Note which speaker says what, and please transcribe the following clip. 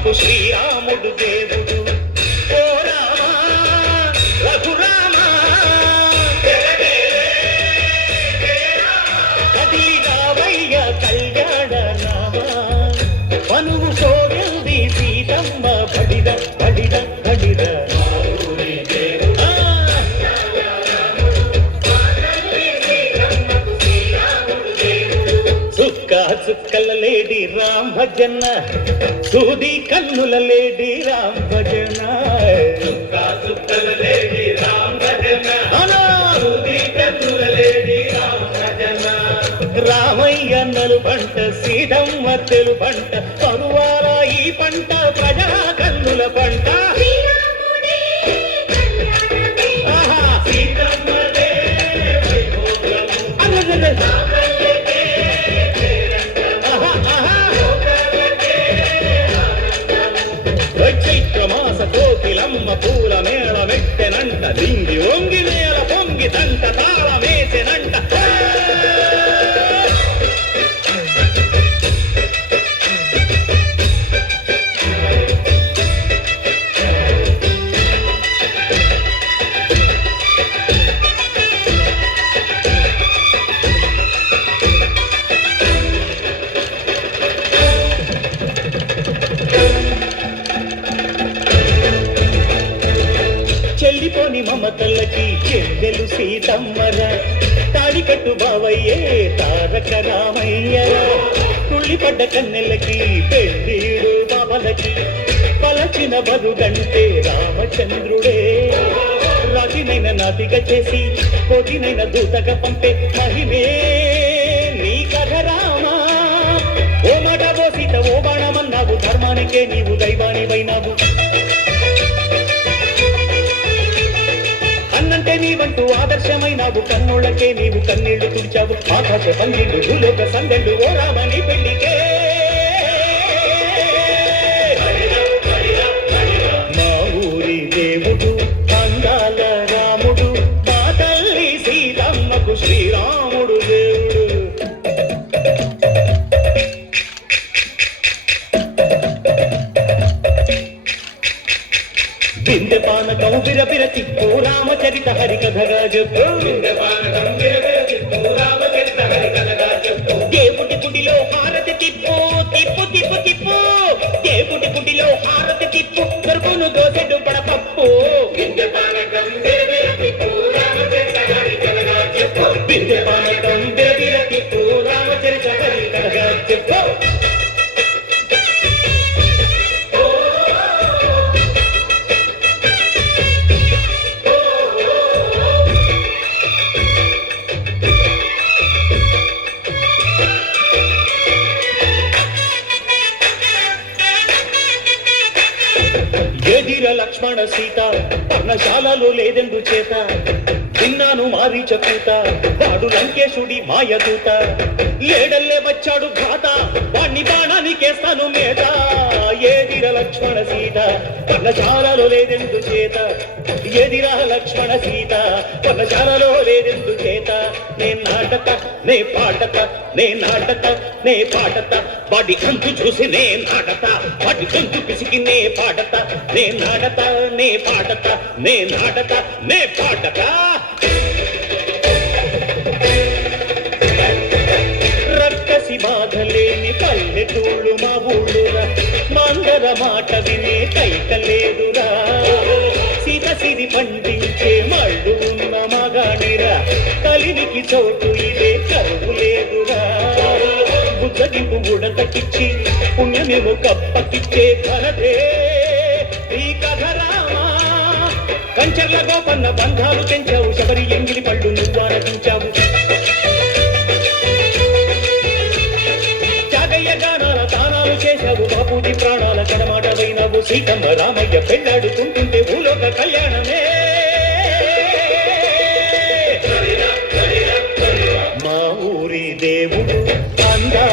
Speaker 1: సీతమ్మకు శ్రీరాముడు దేవుడు రామ్ భజన సూది కన్నుల లేడి రామ్ భజన రామయ్య నలు పంట సీతమ్మ తెలు పంట పరువాల ఈ పంట ప్రజా కన్నుల పంట. పూల మేళ మెట్టెనంట దింగి ఓం చెల్లిపోని మమతలకి చెల్లెలు సీతమ్మర. తాడికట్టు బావయ్యే తారక రామయ్యరా. తుళ్ళిపడ్డ కన్నెలకి పెళ్ళీడు బాబలకి పలచిన బరుగంటే రామచంద్రుడే. రాజునైన నాతిగా చేసి కోటినైన దూతగా పంపే మహిమే నీ కథ రామా. ఓ మాట ఓ సీత ఓ బాణమన్నావు ధర్మానికే నీవు దైవానివైనావు. నీవంటూ ఆదర్శమై నాకు కన్నుళ్ళకే నీవు కన్నీళ్ళు తుడిచావు ఆకాశ పందిళ్ళు భూలోక సందళ్ళు. ఓ రామని పెళ్ళికే రామచరిత హరి కథగా చెప్పు. దేవుడి గుడిలో హారతి తిప్పు తిప్పు తిప్పు తిప్పు. దేవుడి గుడిలో హారతి తిప్పు వీర లక్ష్మణ సీత పర్ణశాలలో లేదెందు చేత విన్నాను మారి చకూత వాడు లంకేశుడి మాయదూత. లేడల్లే వచ్చాడు ఘాత వాణ్ణి బాణానికేస్తాను మేత. పర్ణశాలలో లేదెందు చేత? ఎదిరా లక్ష్మణ సీత పర్ణశాలలో లేదెందు చేత? నే నాటక నే పాటత నే నాటత నే పాటత. వాడి అంతు చూసి నే నాటత వాడి గొంతు పిసికి నే పాటత. నే నాటత నే పాటత నే నాటత నే పాడత పల్లెటూళ్ళు మా ఊళ్ళురా. మందర మాట వినే కైకలేదురా సీత సిరి పండించే మళ్ళు ఉన్న మగాడిరా. కలివికి చోటు ఇదే కరువు లేదురా. బుద్ధగింపు ఉడతకిచ్చి పుణ్యమేమో కప్పకిచ్చే ఘనతే ఈ కథ రామా కంచర్ల గోపన్న బంధాలు తెంచావు శబరి ఎంగిలి పళ్ళు బాపూజీ ప్రాణాల కడమాటమైనవు సీతమ్మ రామయ్య పెళ్ళాడుతుంటుంటే భూలోక కళ్యాణమే. మా ఊరి దేవుడు అందా